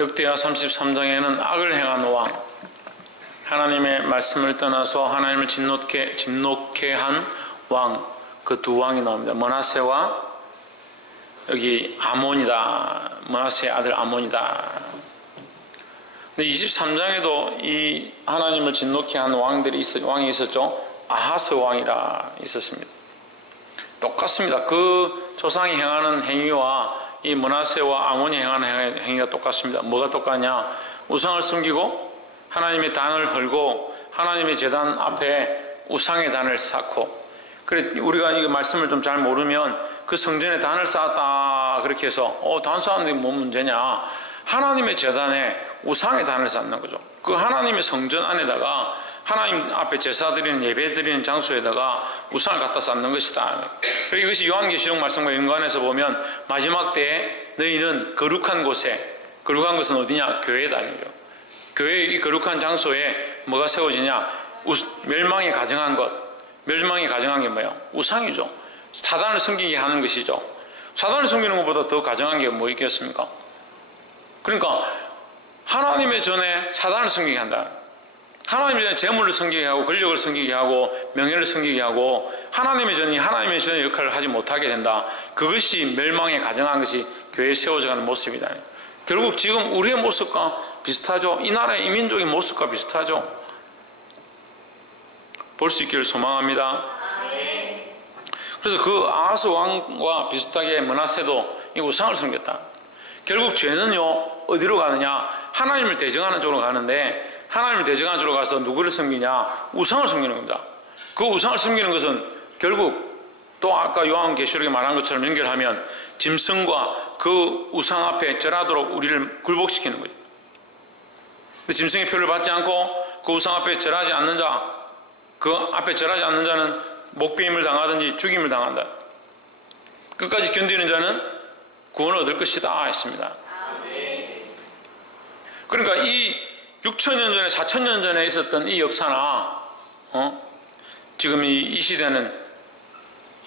역대하 33장에는 악을 행한 왕, 하나님의 말씀을 떠나서 하나님을 진노케 한 왕, 그 두 왕이 나옵니다. 므낫세와 여기 아몬이다. 므낫세의 아들 아몬이다. 근데 23장에도 이 하나님을 진노케 한 왕이 있었죠. 아하스 왕이라 있었습니다. 똑같습니다. 그 조상이 행하는 행위와 이 므낫세와 아몬이 행하는 행위가 똑같습니다. 뭐가 똑같냐? 우상을 섬기고 하나님의 단을 헐고 하나님의 제단 앞에 우상의 단을 쌓고, 그래 우리가 이 말씀을 좀 잘 모르면 그 성전에 단을 쌓았다 그렇게 해서 단 쌓았는데 뭔 문제냐? 하나님의 제단에 우상의 단을 쌓는 거죠. 그 하나님의 성전 안에다가 하나님 앞에 제사 드리는 예배 드리는 장소에다가 우상을 갖다 쌓는 것이다. 그리고 이것이 요한계시록 말씀과 연관해서 보면 마지막 때에 너희는 거룩한 곳에, 거룩한 것은 어디냐? 교회다. 교회의 이 거룩한 장소에 뭐가 세워지냐? 멸망이 가증한 것. 멸망이 가증한 게 뭐예요? 우상이죠. 사단을 섬기게 하는 것이죠. 사단을 섬기는 것보다 더 가증한 게 뭐 있겠습니까? 그러니까 하나님의 전에 사단을 섬기게 한다. 하나님의 전에 재물을 섬기게 하고 권력을 섬기게 하고 명예를 섬기게 하고 하나님의 전이 하나님의 전의 역할을 하지 못하게 된다. 그것이 멸망에 가증한 것이 교회에 세워져가는 모습이다. 결국 지금 우리의 모습과 비슷하죠. 이 나라의 이 민족의 모습과 비슷하죠. 볼 수 있기를 소망합니다. 그래서 그 아하스 왕과 비슷하게 므낫세도 이 우상을 섬겼다. 결국 죄는요 어디로 가느냐? 하나님을 대적하는 쪽으로 가는데, 하나님을 대적하는 쪽으로 가서 누구를 섬기냐? 우상을 섬기는 겁니다. 그 우상을 섬기는 것은 결국 또 아까 요한계시록에 말한 것처럼 연결하면 짐승과 그 우상 앞에 절하도록 우리를 굴복시키는 거죠. 짐승의 표를 받지 않고 그 우상 앞에 절하지 않는 자, 그 앞에 절하지 않는 자는 목배임을 당하든지 죽임을 당한다. 끝까지 견디는 자는 구원을 얻을 것이다 했습니다. 그러니까 이 6천년 전에 4천년 전에 있었던 이 역사나 지금 이 시대는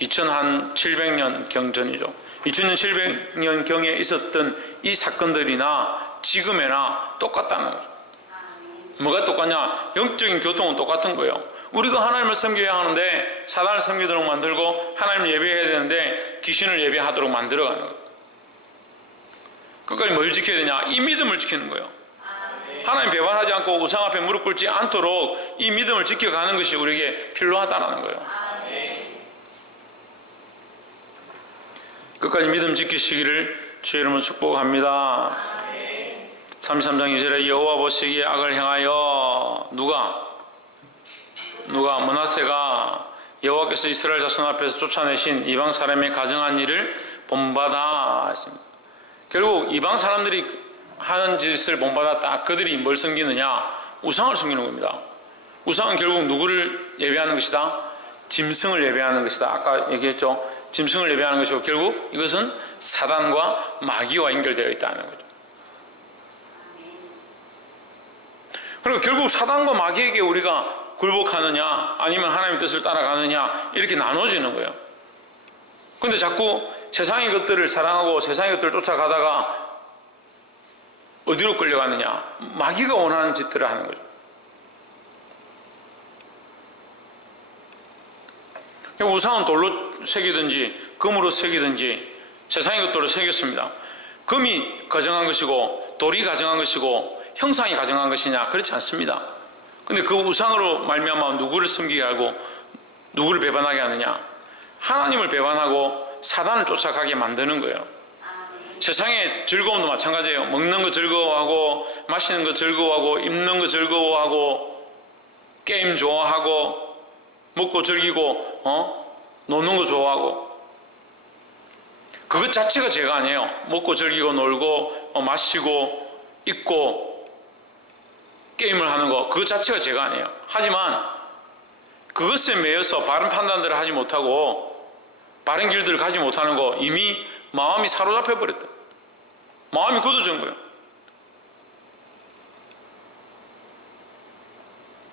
2700년 경전이죠. 2700년 경에 있었던 이 사건들이나 지금에나 똑같다는 거죠. 뭐가 똑같냐? 영적인 교통은 똑같은 거예요. 우리가 하나님을 섬겨야 하는데 사단을 섬기도록 만들고 하나님을 예배해야 되는데 귀신을 예배하도록 만들어가는 거예요. 끝까지 뭘 지켜야 되냐? 이 믿음을 지키는 거예요. 하나님 배반하지 않고 우상 앞에 무릎 꿇지 않도록 이 믿음을 지켜가는 것이 우리에게 필요하다는 거예요. 끝까지 믿음 지키시기를 주의 이름으로 축복합니다. 33장 2절에 여호와 보시기에 악을 행하여 누가 므낫세가 여호와께서 이스라엘 자손 앞에서 쫓아내신 이방 사람의 가증한 일을 본받아 했습니다. 결국 이방 사람들이 하는 짓을 본받았다. 그들이 뭘 섬기느냐? 우상을 섬기는 겁니다. 우상은 결국 누구를 예배하는 것이다? 짐승을 예배하는 것이다. 아까 얘기했죠. 짐승을 예배하는 것이고 결국 이것은 사단과 마귀와 연결되어 있다는 거죠. 그리고 결국 사단과 마귀에게 우리가 굴복하느냐 아니면 하나님의 뜻을 따라가느냐 이렇게 나눠지는 거예요. 그런데 자꾸 세상의 것들을 사랑하고 세상의 것들을 쫓아가다가 어디로 끌려가느냐? 마귀가 원하는 짓들을 하는 거죠. 우상은 돌로 새기든지 금으로 새기든지 세상의 것들로 새겼습니다. 금이 가정한 것이고 돌이 가정한 것이고 형상이 가정한 것이냐? 그렇지 않습니다. 근데 그 우상으로 말미암아 누구를 섬기게 하고 누구를 배반하게 하느냐? 하나님을 배반하고 사단을 쫓아가게 만드는 거예요. 세상의 즐거움도 마찬가지예요. 먹는 거 즐거워하고 마시는 거 즐거워하고 입는 거 즐거워하고 게임 좋아하고 먹고 즐기고 노는 거 좋아하고 그것 자체가 죄가 아니에요. 먹고 즐기고 놀고 마시고 입고 게임을 하는 거 그것 자체가 죄가 아니에요. 하지만 그것에 매여서 바른 판단들을 하지 못하고 바른 길들을 가지 못하는 거 이미 마음이 사로잡혀 버렸다. 마음이 굳어진 거예요.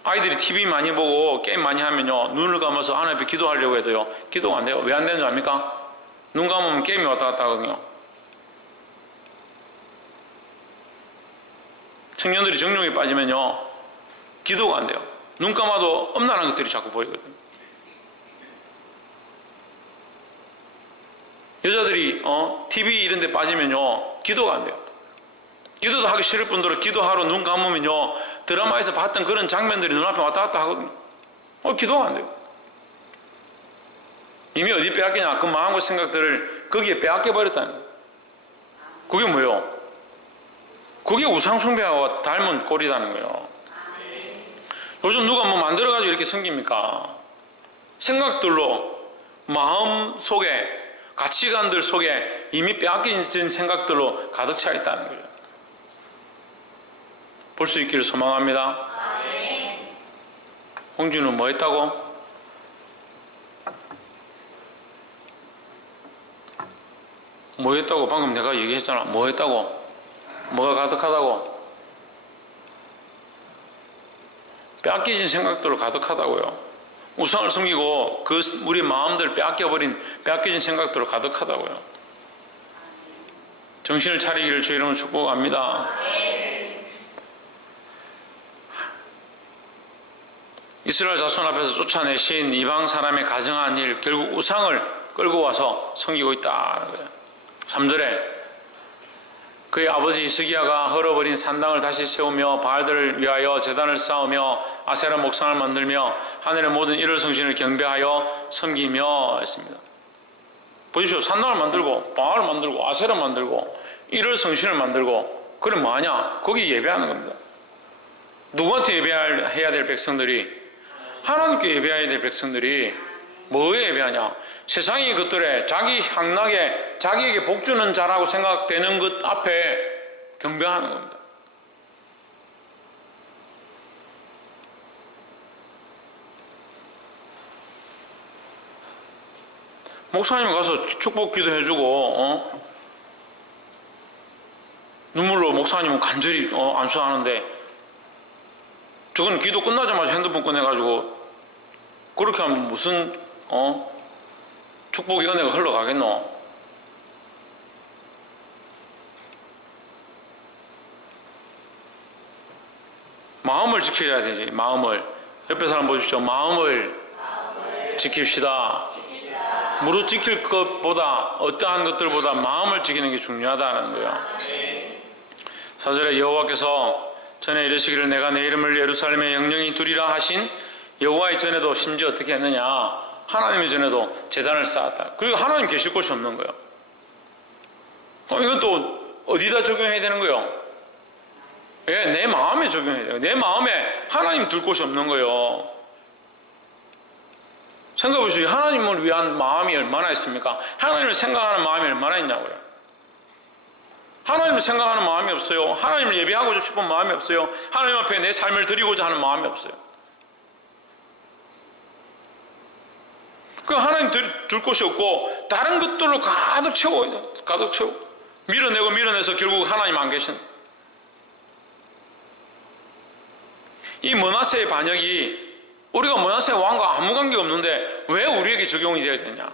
아이들이 TV 많이 보고 게임 많이 하면요 눈을 감아서 하나님 앞에 기도하려고 해도요 기도가 안 돼요. 왜 안 되는 줄 압니까? 눈 감으면 게임이 왔다 갔다 하거든요. 청년들이 정욕에 빠지면요 기도가 안 돼요. 눈 감아도 엄란한 것들이 자꾸 보이거든요. 여자들이 TV 이런 데 빠지면요 기도가 안 돼요. 기도도 하기 싫을 뿐더러 기도하러 눈 감으면요 드라마에서 봤던 그런 장면들이 눈앞에 왔다 갔다 하거든요. 기도가 안 돼요. 이미 어디 빼앗기냐? 그 마음과 생각들을 거기에 빼앗겨 버렸다는 거예요. 그게 뭐예요? 그게 우상숭배하고 닮은 꼴이라는 거예요. 요즘 누가 뭐 만들어가지고 이렇게 생깁니까? 생각들로, 마음 속에, 가치관들 속에 이미 빼앗긴 생각들로 가득 차 있다는 거예요. 볼 수 있기를 소망합니다. 홍준은 뭐 했다고? 뭐 했다고? 방금 내가 얘기했잖아. 뭐 했다고? 뭐가 가득하다고? 빼앗기진 생각들로 가득하다고요. 우상을 섬기고 그 우리 마음들 빼앗겨버린 빼앗겨진 생각들로 가득하다고요. 정신을 차리기를 주 이름으로 축복합니다. 이스라엘 자손 앞에서 쫓아내신 이방 사람의 가정한 일, 결국 우상을 끌고 와서 섬기고 있다는 거예요. 3절에 그의 아버지 히스기야가 헐어버린 산당을 다시 세우며 바알들을 위하여 제단을 쌓으며 아세라 목상을 만들며 하늘의 모든 이를 성신을 경배하여 섬기며 했습니다. 보십시오. 산당을 만들고 바알을 만들고 아세라 만들고 이를 성신을 만들고 그럼 뭐하냐? 거기 예배하는 겁니다. 누구한테 예배해야 될 백성들이? 하나님께 예배해야 될 백성들이 뭐에 예배하냐? 세상이 것들에 자기 향락에 자기에게 복주는 자라고 생각되는 것 앞에 경배하는 겁니다. 목사님 가서 축복 기도해주고 눈물로 목사님은 간절히 안수하는데 저건 기도 끝나자마자 핸드폰 꺼내가지고 그렇게 하면 무슨 축복의 은혜가 흘러가겠노? 마음을 지켜야 되지. 마음을. 옆에 사람 보십시오. 마음을 지킵시다. 무릇 지킬 것보다 어떠한 것들보다 마음을 지키는 게 중요하다는 거예요. 4절에 여호와께서 전에 이르시기를 내가 내 이름을 예루살렘에 영영히 두리라 하신 여호와의 전에도 심지어 어떻게 했느냐? 하나님의 전에도 제단을 쌓았다. 그리고 하나님 계실 곳이 없는 거예요. 그럼 이건 또 어디다 적용해야 되는 거예요? 예, 내 마음에 적용해야 돼요. 내 마음에 하나님 둘 곳이 없는 거예요. 생각해보세요. 하나님을 위한 마음이 얼마나 있습니까? 하나님을 생각하는 마음이 얼마나 있냐고요. 하나님을 생각하는 마음이 없어요. 하나님을 예배하고 싶은 마음이 없어요. 하나님 앞에 내 삶을 드리고자 하는 마음이 없어요. 그 하나님 둘 곳이 없고 다른 것들로 가득 채워 밀어내서 결국 하나님 안 계신. 이 므낫세의 반역이 우리가 므낫세 왕과 아무 관계가 없는데 왜 우리에게 적용이 되어야 되냐?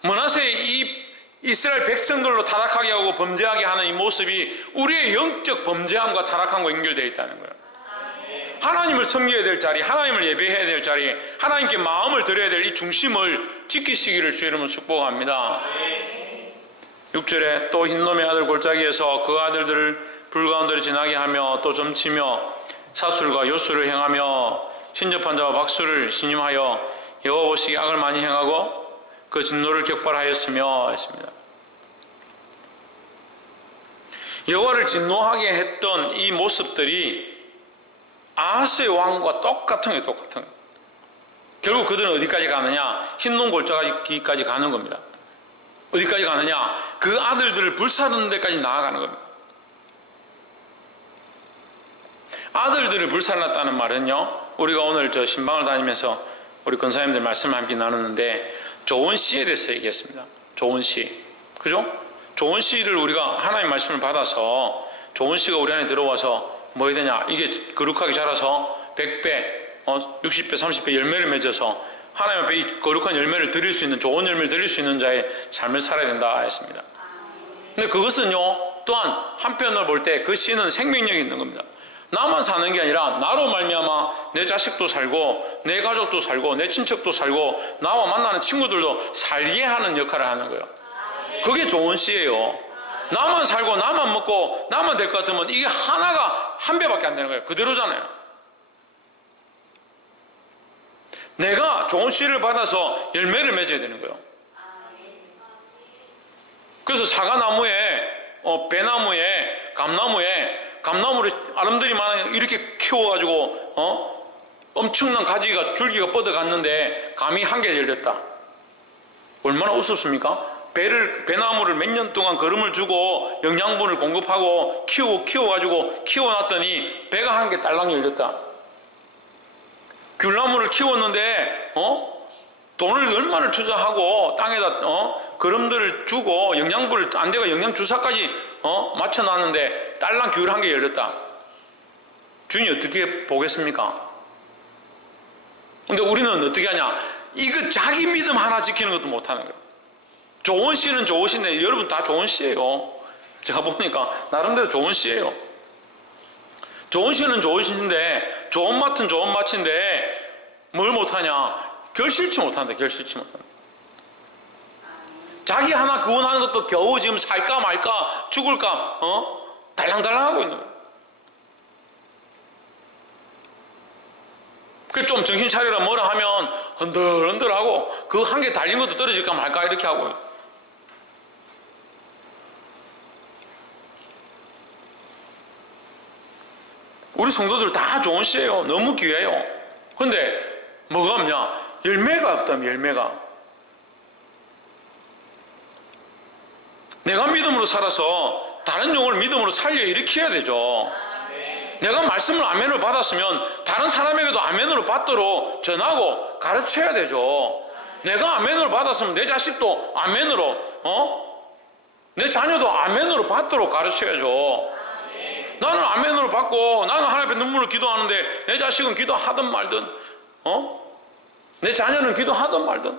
므낫세의 이 이스라엘 백성들로 타락하게 하고 범죄하게 하는 이 모습이 우리의 영적 범죄함과 타락함과 연결되어 있다는 거예요. 하나님을 섬겨야 될 자리, 하나님을 예배해야 될 자리, 하나님께 마음을 드려야 될 이 중심을 지키시기를 주 이름으로 축복합니다. 6절에 또 흰놈의 아들 골짜기에서 그 아들들을 불 가운데로 지나게 하며 또 점치며 사술과 요술을 행하며 신접한 자와 박수를 신임하여 여호와 보시기에 악을 많이 행하고 그 진노를 격발하였으며 했습니다. 여호와를 진노하게 했던 이 모습들이 아하스의 왕과 똑같은 거예요. 똑같은 거예요. 결국 그들은 어디까지 가느냐? 흰놈 골짜기까지 가는 겁니다. 어디까지 가느냐? 그 아들들을 불사르는 데까지 나아가는 겁니다. 아들들을 불살랐다는 말은요, 우리가 오늘 저 신방을 다니면서 우리 권사님들 말씀을 함께 나눴는데 좋은 시에 대해서 얘기했습니다. 좋은 시. 그죠? 좋은 시를 우리가 하나님 말씀을 받아서 좋은 시가 우리 안에 들어와서 뭐 해야 되냐? 이게 거룩하게 자라서 100배, 60배, 30배 열매를 맺어서 하나님 앞에 이 거룩한 열매를 드릴 수 있는, 좋은 열매를 드릴 수 있는 자의 삶을 살아야 된다 했습니다. 근데 그것은요, 또한 한편으로 볼 때 그 씨는 생명력이 있는 겁니다. 나만 사는 게 아니라 나로 말미암아 내 자식도 살고 내 가족도 살고 내 친척도 살고 나와 만나는 친구들도 살게 하는 역할을 하는 거예요. 그게 좋은 씨예요. 나만 살고 나만 먹고 나만 될 것 같으면 이게 하나가 한 배밖에 안 되는 거예요. 그대로잖아요. 내가 좋은 씨를 받아서 열매를 맺어야 되는 거예요. 그래서 사과나무에 배나무에 감나무를 아름드리 많은 이렇게 키워가지고 엄청난 가지가 줄기가 뻗어갔는데 감이 한 개 열렸다. 얼마나 우습습니까? 배나무를 몇 년 동안 거름을 주고 영양분을 공급하고 키워가지고 키워놨더니 배가 한 개 딸랑 열렸다. 귤나무를 키웠는데 돈을 얼마나 투자하고 땅에다 거름들을 주고 영양분을 안 돼가 영양주사까지 맞춰놨는데 딸랑 귤 한 개 열렸다. 주인이 어떻게 보겠습니까? 근데 우리는 어떻게 하냐? 이거 자기 믿음 하나 지키는 것도 못하는 거예요. 좋은 씨는 좋으신데 여러분 다 좋은 씨예요. 제가 보니까 나름대로 좋은 씨예요. 좋은 씨는 좋으신데 좋은 맛은 좋은 맛인데 뭘 못하냐? 결실치 못한다. 결실치 못한다. 자기 하나 구원하는 것도 겨우 지금 살까 말까 죽을까 달랑달랑하고 있는 거예요. 그래서 좀 정신 차리라 뭐라 하면 흔들흔들하고 그 한 개 달린 것도 떨어질까 말까 이렇게 하고요. 우리 성도들 다 좋은 씨예요. 너무 귀해요. 근데 뭐가 없냐? 열매가 없다면 열매가. 내가 믿음으로 살아서 다른 영혼을 믿음으로 살려 일으켜야 되죠. 내가 말씀을 아멘으로 받았으면 다른 사람에게도 아멘으로 받도록 전하고 가르쳐야 되죠. 내가 아멘으로 받았으면 내 자식도 아멘으로 내 자녀도 아멘으로 받도록 가르쳐야죠. 나는 아멘으로 받고 나는 하나님 앞에 눈물로 기도하는데 내 자식은 기도하든 말든 내 자녀는 기도하든 말든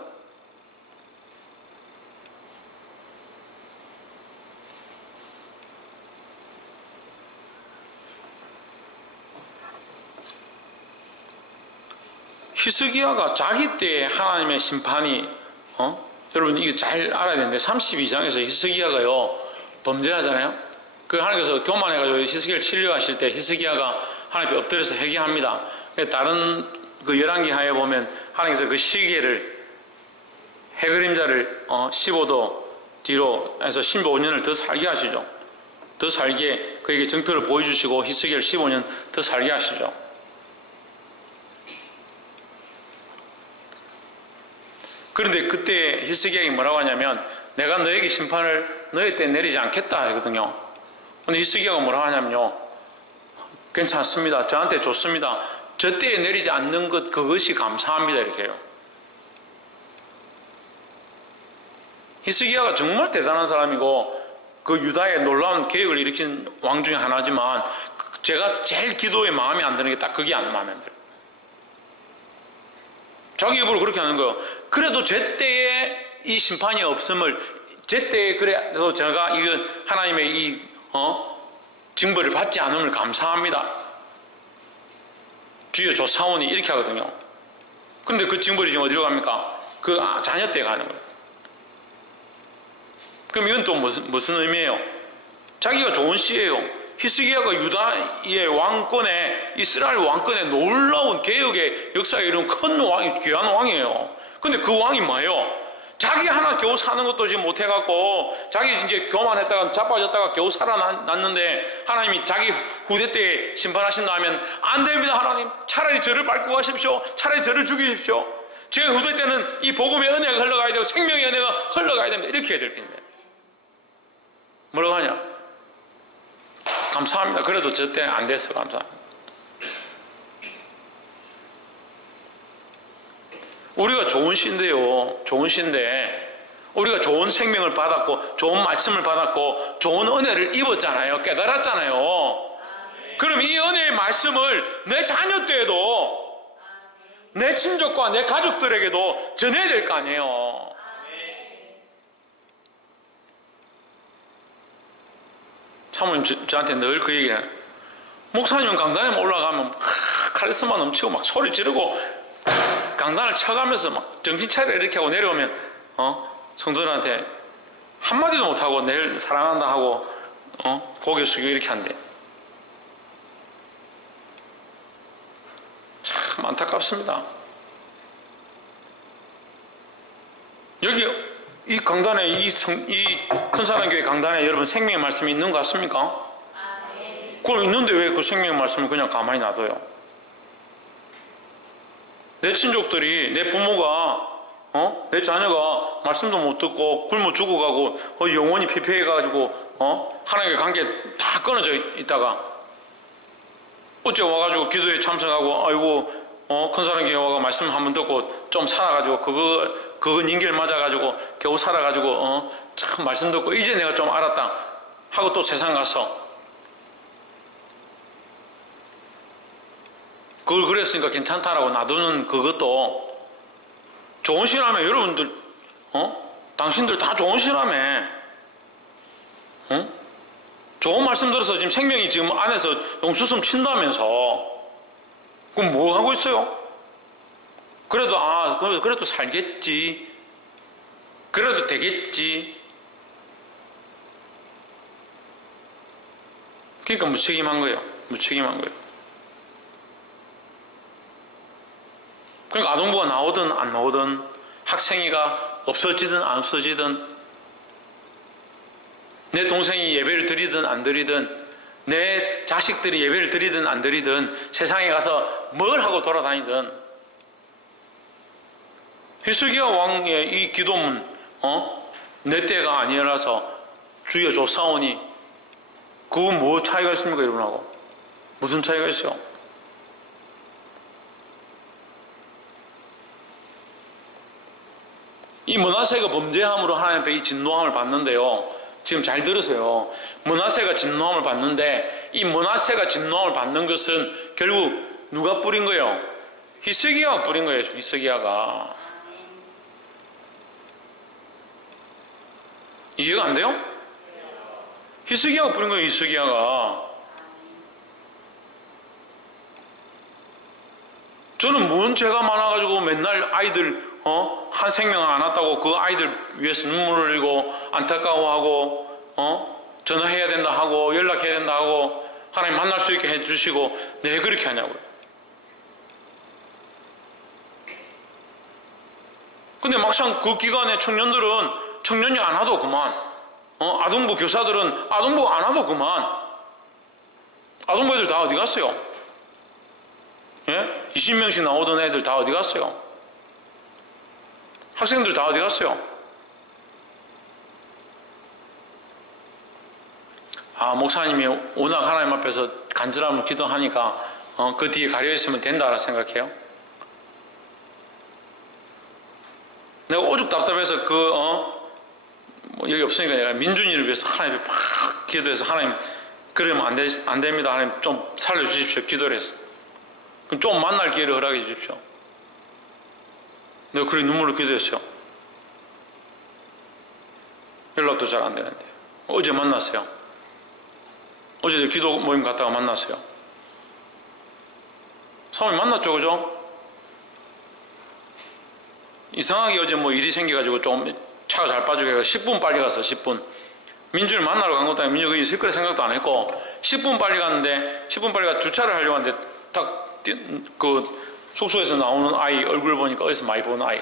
히스기야가 자기 때에 하나님의 심판이 여러분 이거 잘 알아야 되는데 32장에서 히스기야가요 범죄하잖아요. 그 하나님께서 교만해가지고 히스기야를 치려하실 때 히스기야가 하나님 앞에 엎드려서 회개합니다. 다른 그 열왕기하에 보면 하나님께서 그 시계를 해그림자를 15도 뒤로 해서 15년을 더 살게 하시죠. 더 살게 그에게 정표를 보여주시고 히스기야를 15년 더 살게 하시죠. 그런데 그때 히스기야가 뭐라고 하냐면 내가 너에게 심판을 너희 때 내리지 않겠다 하거든요. 근데 히스기야가 뭐라고 하냐면요. 괜찮습니다. 저한테 좋습니다. 저 때에 내리지 않는 것 그것이 감사합니다. 이렇게 해요. 히스기야가 정말 대단한 사람이고 그 유다의 놀라운 계획을 일으킨 왕 중에 하나지만 제가 제일 기도에 마음에 안 드는 게 딱 그게 안 마음에 안 들어요. 자기 입으로 그렇게 하는 거예요. 그래도 제 때에 이 심판이 없음을 제 때에 그래도 제가 이건 하나님의 이 징벌을 받지 않음을 감사합니다. 주여 조사오니 이렇게 하거든요. 그런데 그 징벌이 지금 어디로 갑니까? 그 자녀 때에 가는 거예요. 그럼 이건 또 무슨 의미예요? 자기가 좋은 씨예요. 히스기야가 유다의 왕권에 이스라엘 왕권에 놀라운 개혁의 역사에 이룬 큰 왕이 귀한 왕이에요. 근데 그 왕이 뭐예요? 자기 하나 겨우 사는 것도 지금 못해갖고 자기 이제 교만했다가 자빠졌다가 겨우 살아났는데 하나님이 자기 후대 때에 심판하신다 하면 안 됩니다. 하나님 차라리 저를 밟고 가십시오. 차라리 저를 죽이십시오. 제 후대 때는 이 복음의 은혜가 흘러가야 되고 생명의 은혜가 흘러가야 됩니다. 이렇게 해야 될 텐데 뭐라고 하냐? 감사합니다. 그래도 저 때는 안 돼서 감사합니다. 우리가 좋은 시인데요. 좋은 시인데 우리가 좋은 생명을 받았고 좋은 말씀을 받았고 좋은 은혜를 입었잖아요. 깨달았잖아요. 그럼 이 은혜의 말씀을 내 자녀 때에도 내 친족과 내 가족들에게도 전해야 될 거 아니에요. 사모님 저한테 늘 그 얘기를 목사님은 강단에 올라가면 카리스마 넘치고 막 소리 지르고 강단을 쳐가면서 막 정신 차려 이렇게 하고 내려오면 성도들한테 한마디도 못하고 내일 사랑한다 하고 고개 숙이고 이렇게 한대. 참 안타깝습니다. 여기 이 강단에 이 큰사랑교회 강단에 여러분 생명의 말씀이 있는 것 같습니까? 그걸 있는데 왜 그 생명의 말씀을 그냥 가만히 놔둬요? 내 친족들이 내 부모가 내 자녀가 말씀도 못 듣고 굶어 죽어가고 영혼이 피폐해가지고 하나님의 관계 다 끊어져 있다가 어째 와가지고 기도에 참석하고 아이고 큰사랑교회 와가 말씀 한번 듣고 좀 살아가지고 그거 닌겔 맞아가지고 겨우 살아가지고 참 말씀 듣고 이제 내가 좀 알았다 하고 또 세상 가서 그걸 그랬으니까 괜찮다라고 놔두는 그것도 좋은 신라며 여러분들 당신들 다 좋은 신라며 좋은 말씀 들어서 지금 생명이 지금 안에서 용수숨 친다면서 그럼 뭐 하고 있어요? 그래도 살겠지, 그래도 되겠지. 그러니까 무책임한 거예요. 무책임한 거예요. 그러니까 아동부가 나오든 안 나오든 학생회가 없어지든 안 없어지든 내 동생이 예배를 드리든 안 드리든 내 자식들이 예배를 드리든 안 드리든 세상에 가서 뭘 하고 돌아다니든 히스기야 왕의 이 기도문 내 때가 아니라서 주여 조사오니 그건 뭐 차이가 있습니까 여러분하고? 무슨 차이가 있어요? 이 므낫세가 범죄함으로 하나님 앞에 이 진노함을 받는데요. 지금 잘 들으세요. 므낫세가 진노함을 받는데 이 므낫세가 진노함을 받는 것은 결국 누가 뿌린 거예요? 히스기야가 뿌린 거예요. 히스기야가. 이해가 안 돼요? 히스기야가 뿌린 거예요. 히스기야가. 저는 뭔 죄가 많아가지고 맨날 아이들 한 생명 안 왔다고 그 아이들 위해서 눈물을 흘리고 안타까워하고 전화해야 된다 하고 연락해야 된다 하고 하나님 만날 수 있게 해주시고 왜 그렇게 하냐고요. 근데 막상 그 기간에 청년들은 청년이 안 와도 그만 아동부 교사들은 아동부 안 와도 그만 아동부 애들 다 어디 갔어요? 예? 20명씩 나오던 애들 다 어디 갔어요? 학생들 다 어디 갔어요? 목사님이 워낙 하나님 앞에서 간절함을 기도하니까 그 뒤에 가려있으면 된다라 생각해요? 내가 오죽 답답해서 여기 없으니까 내가 민준이를 위해서 하나님 앞에 막 기도해서 하나님 그러면 안 됩니다. 하나님 좀 살려주십시오. 기도를 했어. 그럼 좀 만날 기회를 허락해 주십시오. 내가 그렇게 눈물을 기도했어요. 연락도 잘 안 되는데. 어제 만났어요. 어제 기도 모임 갔다가 만났어요. 사모님 만났죠, 그죠? 이상하게 어제 일이 생겨가지고 좀 차가 잘 빠지게 해서 10분 빨리 갔어, 10분. 민주를 만나러 간 것도 아니고 민주가 있을 거라 생각도 안 했고 10분 빨리 갔는데 10분 빨리 가 주차를 하려고 하는데 딱 숙소에서 나오는 아이 얼굴 보니까 어디서 많이 보는 아이야.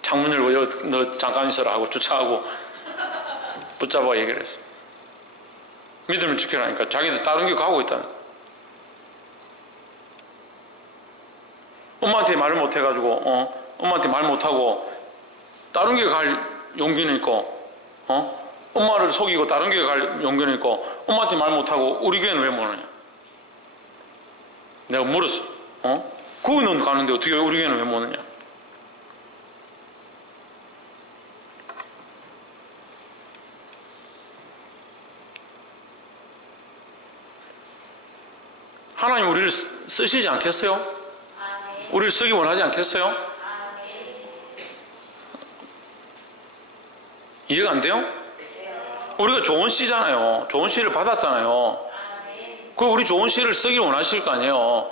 창문 열고 여기 너 잠깐 있어라 하고 주차하고 붙잡아 얘기를 했어. 믿음을 지켜라니까 자기도 다른 길 가고 있다는. 엄마한테 말을 못해가지고 엄마한테 말 못하고 다른 길 갈 용기는 있고 엄마를 속이고 다른 길 갈 용기는 있고 엄마한테 말 못하고 우리 교회는 왜 못 오느냐. 내가 물었어. 그거는 가는데 어떻게 우리 교회는 왜 못 오느냐. 하나님 우리를 쓰시지 않겠어요? 우리를 쓰기 원하지 않겠어요? 이해가 안 돼요? 우리가 좋은 씨잖아요. 좋은 씨를 받았잖아요. 그 우리 좋은 씨를 쓰길 원하실 거 아니에요.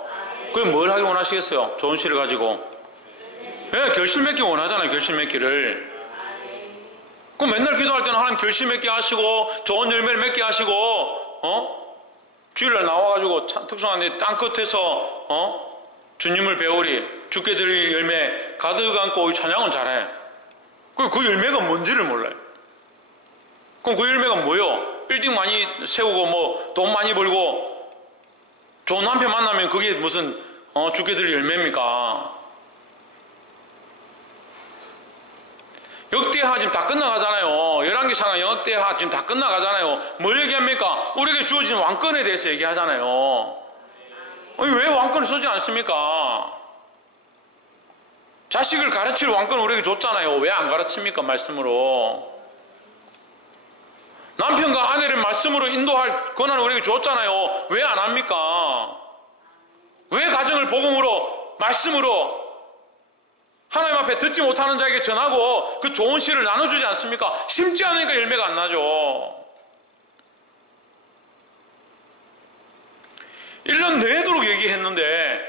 그럼 뭘 하길 원하시겠어요? 좋은 씨를 가지고. 예, 결실 맺기 원하잖아요. 결실 맺기를. 그럼 맨날 기도할 때는 하나님 결실 맺게 하시고 좋은 열매를 맺게 하시고 주일날 나와가지고 특성한 데 땅끝에서 주님을 배우리 주께 드릴 열매 가득 안고 찬양은 잘해. 그 열매가 뭔지를 몰라요. 그럼 그 열매가 뭐요? 빌딩 많이 세우고 뭐 돈 많이 벌고 좋은 남편 만나면 그게 무슨 주께 드릴 열매입니까? 역대하 지금 다 끝나가잖아요. 열왕기 상하 역대하 지금 다 끝나가잖아요. 뭘 얘기합니까? 우리에게 주어진 왕권에 대해서 얘기하잖아요. 왜 왕권을 쓰지 않습니까? 자식을 가르칠 왕권을 우리에게 줬잖아요. 왜 안 가르칩니까? 말씀으로. 남편과 아내를 말씀으로 인도할 권한을 우리에게 줬잖아요. 왜 안 합니까? 왜 가정을 복음으로 말씀으로 하나님 앞에 듣지 못하는 자에게 전하고 그 좋은 씨를 나눠주지 않습니까? 심지 않으니까 열매가 안 나죠. 1년 내도록 얘기했는데,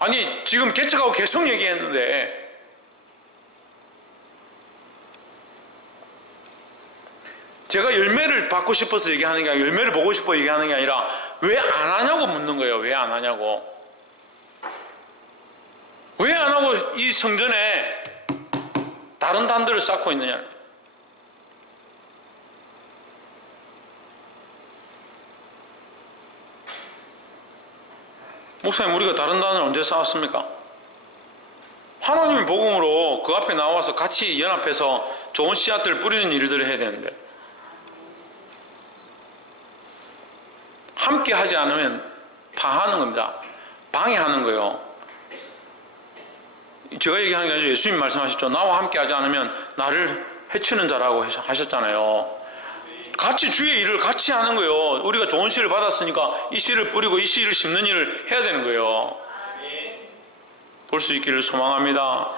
아니 지금 개척하고 계속 얘기했는데, 제가 열매를 받고 싶어서 얘기하는 게 아니라, 열매를 보고 싶어 얘기하는 게 아니라 왜 안 하냐고 묻는 거예요. 왜 안 하냐고. 왜 안 하고 이 성전에 다른 단들을 쌓고 있느냐. 목사님, 우리가 다른 단을 언제 쌓았습니까? 하나님의 복음으로 그 앞에 나와서 같이 연합해서 좋은 씨앗들을 뿌리는 일들을 해야 되는데, 함께 하지 않으면 파하는 겁니다. 방해하는 거예요. 제가 얘기하는 게 아니라 예수님 말씀하셨죠. 나와 함께 하지 않으면 나를 해치는 자라고 하셨잖아요. 같이 주의 일을 같이 하는 거예요. 우리가 좋은 씨를 받았으니까 이 씨를 뿌리고 이 씨를 심는 일을 해야 되는 거예요. 볼 수 있기를 소망합니다.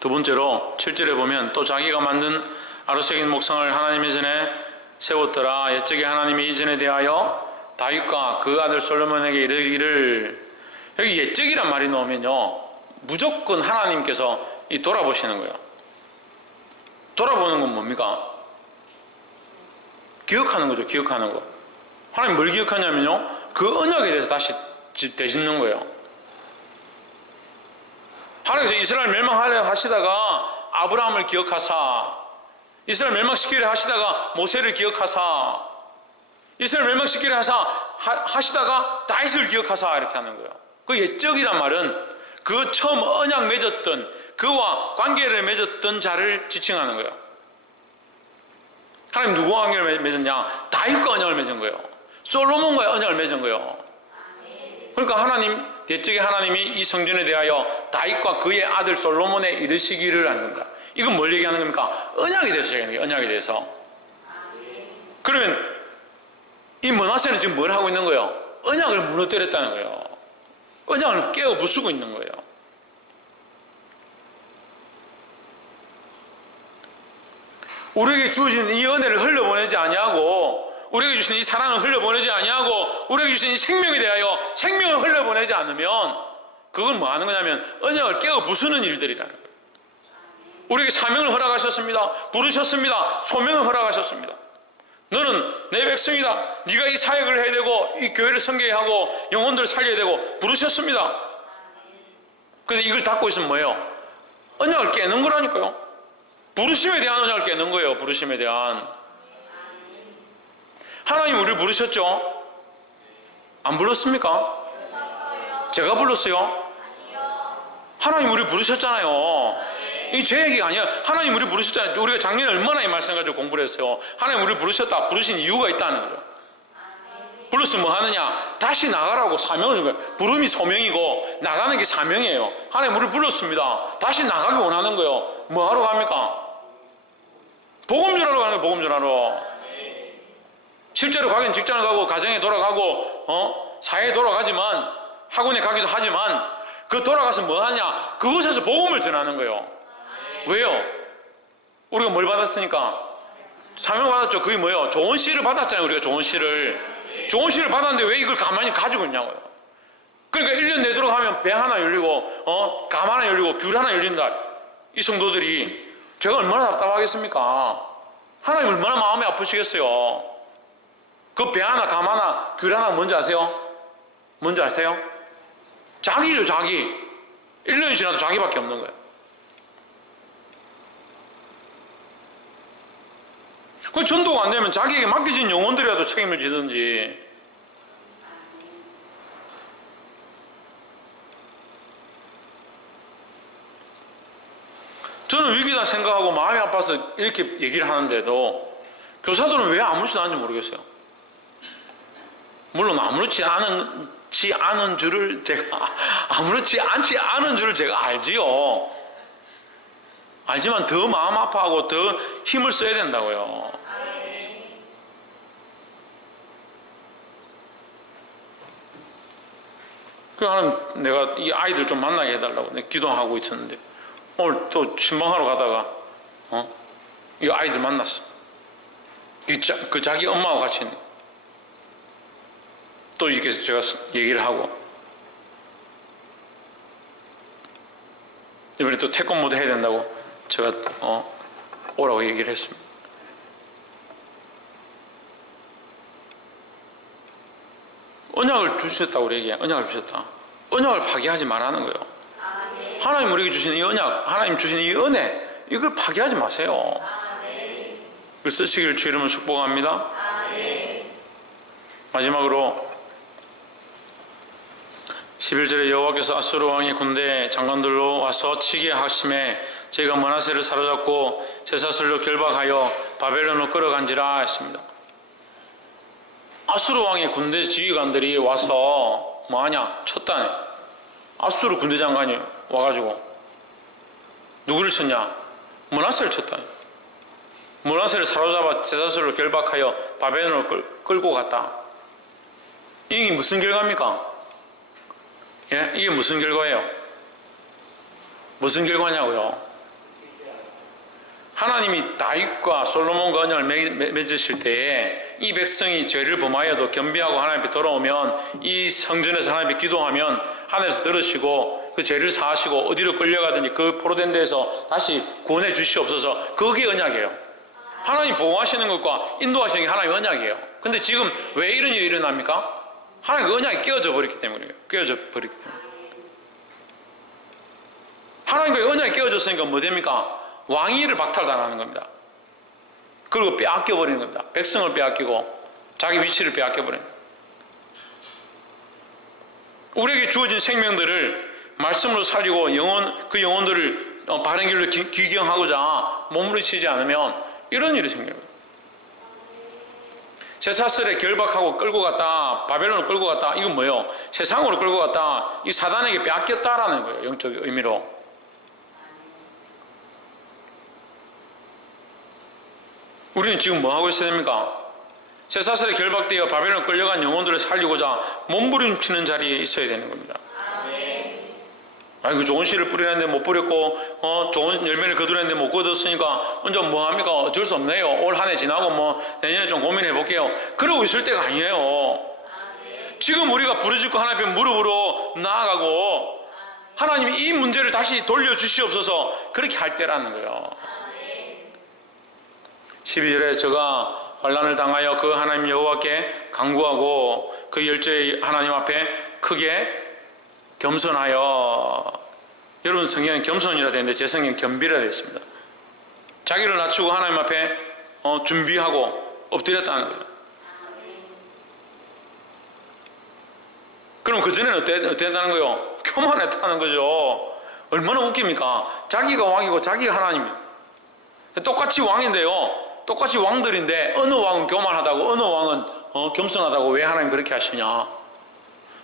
두 번째로 7절에 보면 또 자기가 만든 아로새긴 목성을 하나님의 전에 세웠더라. 옛적에 하나님이 이전에 대하여 다윗과 그 아들 솔로몬에게 이르기를, 여기 옛적이란 말이 나오면요 무조건 하나님께서 돌아보시는 거예요. 돌아보는 건 뭡니까? 기억하는 거죠. 기억하는 거. 하나님 뭘 기억하냐면요 그 언약에 대해서 다시 되짚는 거예요. 하나님께서 이스라엘 멸망하려 하시다가 아브라함을 기억하사, 이스라엘 멸망시키려 하시다가 모세를 기억하사, 이스라엘 멸망시키려 하시다가 다윗을 기억하사, 이렇게 하는 거예요. 그 옛적이란 말은 그 처음 언약 맺었던, 그와 관계를 맺었던 자를 지칭하는 거예요. 하나님 누구와 관계를 맺었냐? 다윗과 언약을 맺은 거예요. 솔로몬과의 언약을 맺은 거예요. 그러니까 하나님, 옛적에 하나님이 이 성전에 대하여 다윗과 그의 아들 솔로몬에 이르시기를 하는 겁니다. 이건 뭘 얘기하는 겁니까? 언약에 대해서 얘기하는 거예요. 언약에 대해서. 그러면 이 므낫세는 지금 뭘 하고 있는 거예요? 언약을 무너뜨렸다는 거예요. 언약을 깨어 부수고 있는 거예요. 우리에게 주어진 이 은혜를 흘려보내지 아니하고, 우리에게 주신 이 사랑을 흘려보내지 아니하고, 우리에게 주신 이 생명에 대하여 생명을 흘려보내지 않으면 그건 뭐 하는 거냐면 언약을 깨어 부수는 일들이라는 거예요. 우리에게 사명을 허락하셨습니다. 부르셨습니다. 소명을 허락하셨습니다. 너는 내 백성이다. 네가 이 사역을 해야 되고 이 교회를 섬겨야 하고 영혼들을 살려야 되고 부르셨습니다. 그런데 이걸 닫고 있으면 뭐예요? 언약을 깨는 거라니까요. 부르심에 대한 언약을 깨는 거예요. 부르심에 대한. 하나님 우리를 부르셨죠? 안 불렀습니까? 제가 불렀어요? 하나님 우리를 부르셨잖아요. 이게 제 얘기가 아니야. 하나님 우리를 부르셨잖아요. 우리가 작년에 얼마나 이 말씀 가지고 공부를 했어요. 하나님 우리를 부르셨다. 부르신 이유가 있다는 거죠. 불렀으면 뭐 하느냐? 다시 나가라고 사명을 준 거예요. 부름이 소명이고 나가는 게 사명이에요. 하나님 우리를 불렀습니다. 다시 나가기 원하는 거예요. 뭐 하러 갑니까? 복음 전하러 가는 거예요. 복음 전하러. 실제로 가긴 직장을 가고 가정에 돌아가고 사회에 돌아가지만, 학원에 가기도 하지만, 그 돌아가서 뭐 하냐? 그곳에서 복음을 전하는 거예요. 왜요? 우리가 뭘 받았습니까? 사명을 받았죠. 그게 뭐예요? 좋은 씨를 받았잖아요. 우리가 좋은 씨를 받았는데 왜 이걸 가만히 가지고 있냐고요. 그러니까 1년 내도록 하면 배 하나 열리고 감 하나 열리고 귤 하나 열린다. 이 성도들이 제가 얼마나 답답하겠습니까? 하나님 얼마나 마음이 아프시겠어요. 그 배 하나 감 하나 귤 하나 뭔지 아세요? 뭔지 아세요? 자기죠. 자기. 1년이 지나도 자기밖에 없는 거예요. 그 전도가 안 되면 자기에게 맡겨진 영혼들이라도 책임을 지든지. 저는 위기다 생각하고 마음이 아파서 이렇게 얘기를 하는데도 교사들은 왜 아무렇지도 않은지 모르겠어요. 물론 아무렇지 않은 줄을 제가 아무렇지 않지 않은 줄을 제가 알지요. 알지만 더 마음 아파하고 더 힘을 써야 된다고요. 그 하나님 내가 이 아이들 좀 만나게 해달라고 내가 기도하고 있었는데 오늘 또 신방하러 가다가 이 아이들 만났어. 그 자기 엄마하고 같이 있는. 또 이렇게 제가 얘기를 하고 이번에 또 태권도도 해야 된다고 제가 오라고 얘기를 했습니다. 언약을 주셨다고 얘기해요. 언약을 주셨다. 언약을 파괴하지 말라는 거예요. 하나님 우리에게 주신 이 언약, 하나님 주신 이 은혜, 이걸 파괴하지 마세요. 이걸 쓰시기를 주 이름으로 축복합니다. 마지막으로 11절에 여호와께서 아수르 왕의 군대 장관들로 와서 치게 하심에 저희가 므낫세를 사로잡고 쇠사슬로 결박하여 바벨론으로 끌어간지라 했습니다. 아수르 왕의 군대 지휘관들이 와서 뭐하냐? 쳤다네. 아수르 군대 장관이 와가지고 누구를 쳤냐? 므낫세를 쳤다네. 므낫세를 사로잡아 쇠사슬로 결박하여 바벨론으로 끌고 갔다. 이게 무슨 결과입니까? 예? 이게 무슨 결과예요? 무슨 결과냐고요? 하나님이 다윗과 솔로몬과 언약을 맺으실 때에 이 백성이 죄를 범하여도 겸비하고 하나님 앞에 돌아오면 이 성전에서 하나님 앞에 기도하면 하늘에서 들으시고 그 죄를 사하시고 어디로 끌려가든지 그 포로된 데에서 다시 구원해 주시옵소서. 그게 언약이에요. 하나님 보호하시는 것과 인도하시는 게 하나님의 언약이에요. 근데 지금 왜 이런 일이 일어납니까? 하나님 그 언약이 깨어져 버렸기 때문이에요. 깨어져 버렸기 때문에. 하나님과 언약이 깨어졌으니까 뭐 됩니까? 왕위를 박탈당하는 겁니다. 그리고 빼앗겨버리는 겁니다. 백성을 빼앗기고 자기 위치를 빼앗겨버리는 겁니다. 우리에게 주어진 생명들을 말씀으로 살리고 그 영혼들을 바른 길로 귀경하고자 몸부림치지 않으면 이런 일이 생겨요. 쇠사슬에 결박하고 끌고 갔다, 바벨론을 끌고 갔다, 이건 뭐예요? 세상으로 끌고 갔다, 이 사단에게 빼앗겼다라는 거예요. 영적 의미로. 우리는 지금 뭐 하고 있어야 됩니까? 쇠사슬에 결박되어 바벨론을 끌려간 영혼들을 살리고자 몸부림치는 자리에 있어야 되는 겁니다. 아이고 좋은 씨를 뿌리는데 못 뿌렸고 좋은 열매를 거두는데 못 거뒀으니까 언제 뭐 합니까? 어쩔 수 없네요. 올 한 해 지나고 뭐 내년에 좀 고민해 볼게요. 그러고 있을 때가 아니에요. 지금 우리가 부르짖고 하나님 앞에 무릎으로 나아가고 하나님이 이 문제를 다시 돌려주시옵소서 그렇게 할 때라는 거예요. 12절에 저가 환난을 당하여 그 하나님 여호와께 간구하고 그 열조의 하나님 앞에 크게 겸손하여. 여러분 성경은 겸손이라 되는데 제 성경은 겸비라 되어 있습니다. 자기를 낮추고 하나님 앞에 준비하고 엎드렸다는 거예요. 그럼 그전에는 어땠다는 거예요? 교만했다는 거죠. 얼마나 웃깁니까? 자기가 왕이고 자기가 하나님이에요. 똑같이 왕인데요. 똑같이 왕들인데 어느 왕은 교만하다고 어느 왕은 겸손하다고 왜 하나님 그렇게 하시냐.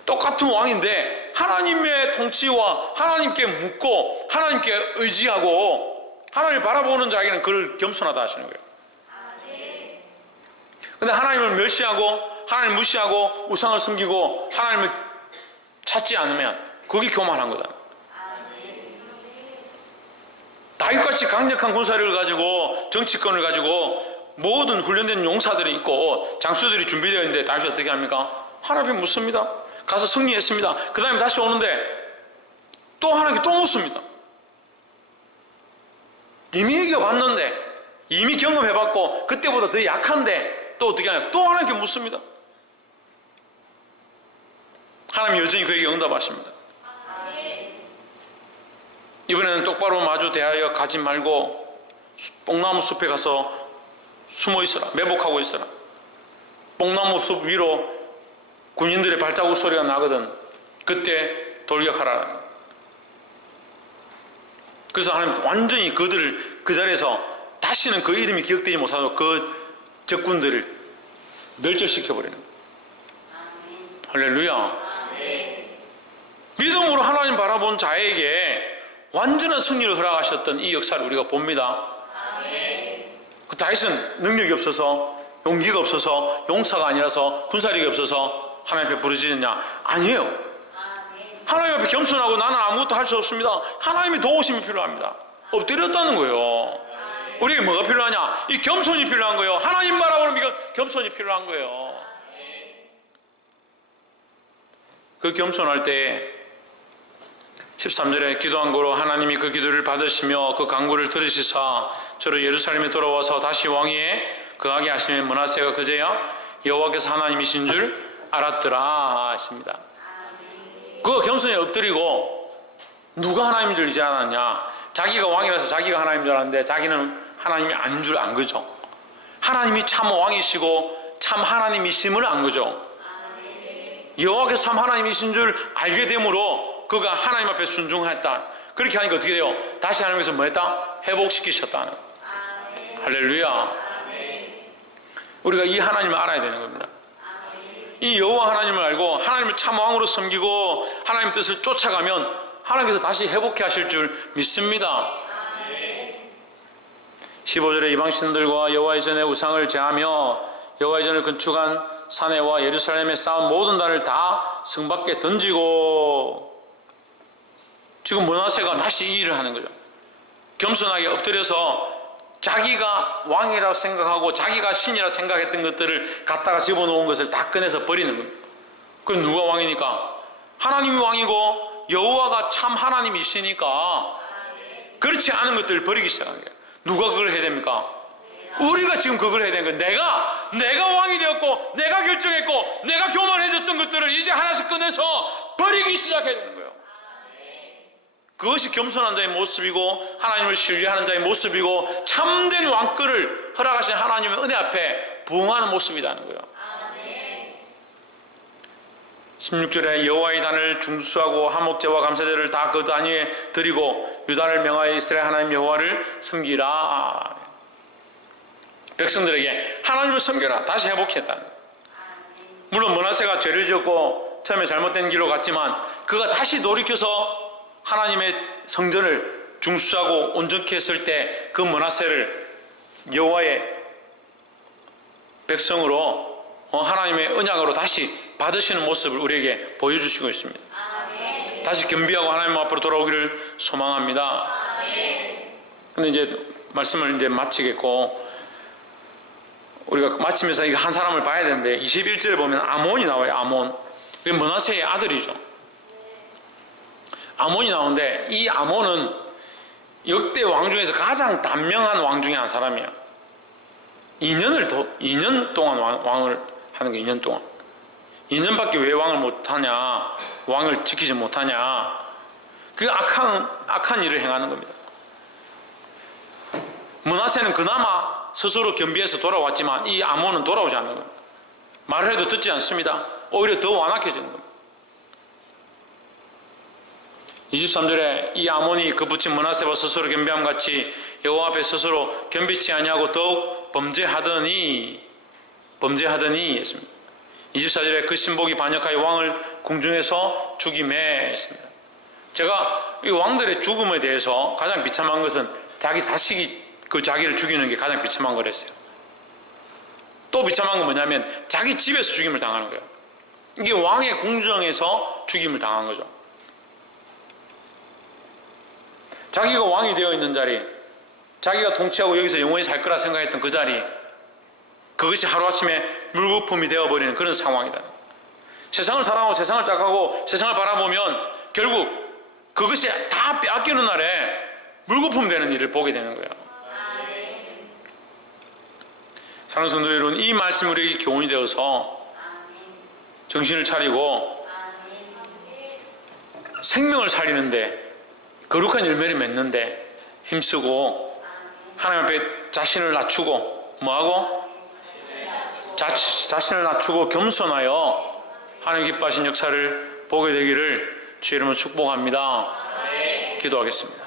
똑같은 왕인데 하나님의 통치와 하나님께 묻고 하나님께 의지하고 하나님을 바라보는 자에게는 그를 겸손하다 하시는 거예요. 근데 하나님을 멸시하고 하나님을 무시하고 우상을 숨기고 하나님을 찾지 않으면 그게 교만한 거다. 다윗같이 강력한 군사력을 가지고 정치권을 가지고 모든 훈련된 용사들이 있고 장수들이 준비되어 있는데 다윗이 어떻게 합니까? 하나님께 묻습니다. 가서 승리했습니다. 그 다음에 다시 오는데 또 하나님께 또 묻습니다. 이미 이겨봤는데, 이미 경험해봤고 그때보다 더 약한데 또 어떻게 하냐? 또 하나님께 묻습니다. 하나님 여전히 그에게 응답하십니다. 이번에는 똑바로 마주 대하여 가지 말고 뽕나무 숲에 가서 숨어 있어라. 매복하고 있어라. 뽕나무 숲 위로 군인들의 발자국 소리가 나거든. 그때 돌격하라. 그래서 하나님 완전히 그들을 그 자리에서 다시는 그 이름이 기억되지 못하도록 그 적군들을 멸절시켜버리는 거예요. 할렐루야. 믿음으로 하나님 바라본 자에게 완전한 승리를 허락하셨던 이 역사를 우리가 봅니다. 그 다윗은 능력이 없어서, 용기가 없어서, 용사가 아니라서, 군사력이 없어서 하나님 앞에 부르짖느냐? 아니에요. 하나님 앞에 겸손하고 나는 아무것도 할 수 없습니다. 하나님의 도우심이 필요합니다. 엎드렸다는 거예요. 우리에게 뭐가 필요하냐? 이 겸손이 필요한 거예요. 하나님 바라보는 겸손이 필요한 거예요. 그 겸손할 때 13절에 기도한 거로 하나님이 그 기도를 받으시며 그 간구를 들으시사 저로 예루살렘에 돌아와서 다시 왕위에 거하게 하시면 므낫세가 그제야 여호와께서 하나님이신 줄 알았더라 했습니다. 그 겸손히 엎드리고 누가 하나님인 줄 이제 알았냐? 자기가 왕이라서 자기가 하나님인 줄 알았는데 자기는 하나님이 아닌 줄 안 거죠. 하나님이 참 왕이시고 참 하나님이심을 안 거죠. 여호와께서 참 하나님이신 줄 알게 되므로 그가 하나님 앞에 순종했다. 그렇게 하니까 어떻게 돼요? 다시 하나님께서 뭐 했다? 회복시키셨다는. 할렐루야. 우리가 이 하나님을 알아야 되는 겁니다. 이 여호와 하나님을 알고 하나님을 참 왕으로 섬기고 하나님 뜻을 쫓아가면 하나님께서 다시 회복해 하실 줄 믿습니다. 15절에 이방신들과 여호와의 전에 우상을 제하며 여호와의 전을 건축한 사내와 예루살렘에 쌓은 모든 단을 다 성 밖에 던지고, 지금 므낫세가 다시 이 일을 하는 거죠. 겸손하게 엎드려서 자기가 왕이라고 생각하고 자기가 신이라고 생각했던 것들을 갖다가 집어놓은 것을 다 꺼내서 버리는 겁니다. 그럼 누가 왕이니까? 하나님이 왕이고 여호와가 참 하나님이시니까 그렇지 않은 것들을 버리기 시작한 거예요. 누가 그걸 해야 됩니까? 우리가 지금 그걸 해야 되는 거예요. 내가 왕이 되었고 내가 결정했고 내가 교만해졌던 것들을 이제 하나씩 꺼내서 버리기 시작해야 되는 거예요. 그것이 겸손한 자의 모습이고 하나님을 신뢰하는 자의 모습이고 참된 왕권을 허락하신 하나님의 은혜 앞에 부응하는 모습이라는 거예요. 16절에 여호와의 단을 중수하고 화목제와 감사제를 다 그 단 위에 드리고 유다를 명하여 이스라엘 하나님 여호와를 섬기라. 백성들에게 하나님을 섬겨라. 다시 회복했다는 거예요. 물론 므낫세가 죄를 지었고 처음에 잘못된 길로 갔지만 그가 다시 돌이켜서 하나님의 성전을 중수하고 온전케 했을 때 그 므낫세를 여호와의 백성으로 하나님의 언약으로 다시 받으시는 모습을 우리에게 보여주시고 있습니다. 다시 겸비하고 하나님 앞으로 돌아오기를 소망합니다. 근데 이제 말씀을 이제 마치겠고, 우리가 마치면서 한 사람을 봐야 되는데 21절에 보면 아몬이 나와요. 아몬. 그게 므낫세의 아들이죠. 아몬이 나오는데 이 아몬은 역대 왕 중에서 가장 단명한 왕 중에 한 사람이에요. 2년 동안 왕을 하는 게 2년 동안. 2년밖에 왜 왕을 못하냐? 왕을 지키지 못하냐? 그 악한 일을 행하는 겁니다. 므낫세는 그나마 스스로 겸비해서 돌아왔지만 이 아몬은 돌아오지 않는 겁니다. 말을 해도 듣지 않습니다. 오히려 더 완악해지는 겁니다. 23절에 이 아몬이 그 붙인 므낫세와 스스로 겸비함 같이 여호와 앞에 스스로 겸비치 아니하고 더욱 범죄하더니 했습니다. 24절에 그 신복이 반역하여 왕을 궁중에서 죽임해 했습니다. 제가 이 왕들의 죽음에 대해서 가장 비참한 것은 자기 자식이 그 자기를 죽이는 게 가장 비참한 거랬어요. 또 비참한 건 뭐냐면 자기 집에서 죽임을 당하는 거예요. 이게 왕의 궁정에서 죽임을 당한 거죠. 자기가 왕이 되어 있는 자리, 자기가 통치하고 여기서 영원히 살 거라 생각했던 그 자리, 그것이 하루아침에 물거품이 되어버리는 그런 상황이다. 세상을 사랑하고 세상을 짝하고 세상을 바라보면 결국 그것이 다 빼앗기는 날에 물거품 되는 일을 보게 되는 거예요. 사랑하는 성도 여러분, 이 말씀이 우리에게 교훈이 되어서 정신을 차리고 생명을 살리는데, 거룩한 열매를 맺는데 힘쓰고 하나님 앞에 자신을 낮추고 뭐하고? 자신을 낮추고 겸손하여 하나님 기뻐하신 역사를 보게 되기를 주의 이름으로 축복합니다. 기도하겠습니다.